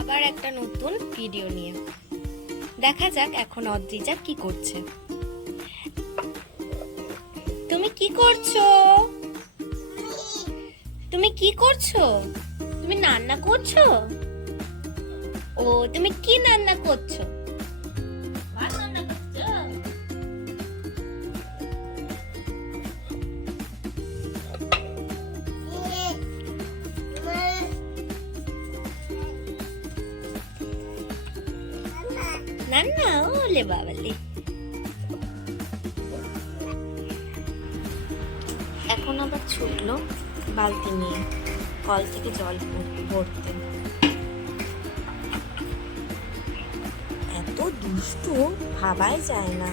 আবার একটা নতুন ভিডিও নিয়ে দেখা যাক এখন অদ্রিজা কি করছে। তুমি কি করছো? তুমি কি করছো? তুমি রান্না করছো? ও তুমি কি রান্না করছো? ভাত রান্না করছো? রান্না ওলে বাবালে। এখন আবার ছুটলো বালতি নিয়ে কল থেকে জল ভরতে। এত দুষ্টু ভাবাই যায় না।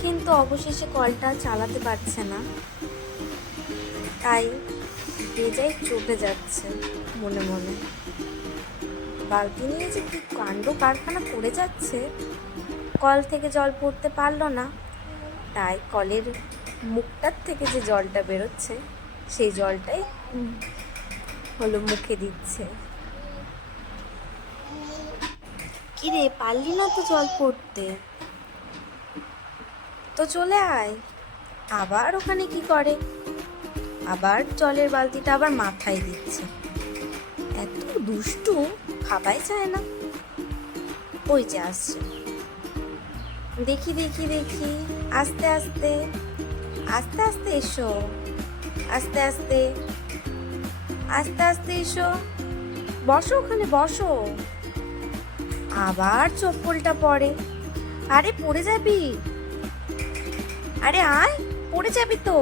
কিন্তু অবশেষে কলটা চালাতে পারছে না, তাই বেজায় চটে যাচ্ছে মনে মনে। বালতি নিয়ে যে কি কাণ্ড কারখানা করে যাচ্ছে, কল থেকে জল পড়তে পারলো না, তাই কলের মুখটার থেকে যে জলটা বেরোচ্ছে সেই জলটাই হলো মুখে দিচ্ছে। কিরে পারলি না তো জল পড়তে? তো চলে আয়। আবার ওখানে কি করে, আবার জলের বালতিটা আবার মাথায় দিচ্ছে। এত দুষ্টু ভাবাই যায় না। ওই যে আসছে, দেখি দেখি দেখি, আস্তে আস্তে আস্তে আস্তে এসো, আস্তে আস্তে আস্তে আস্তে এসো, বসো ওখানে বসো। আবার চপ্পলটা পরে, আরে পড়ে যাবি, আরে আয় পড়ে যাবি তো।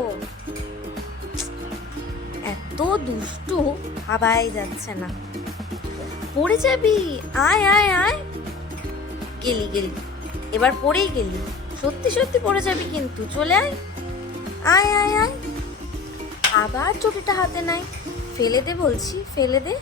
এত দুষ্টু ভাবাই যাচ্ছে না। পড়ে যাবি, আয় আয় আয়। গেলি গেলি, এবার পড়েই গেলি, সত্যি সত্যি পড়ে যাবি কিন্তু, চলে আয়, আয় আয় আয়। আবার চটিটা হাতে নাই, ফেলে দে বলছি, ফেলে দে।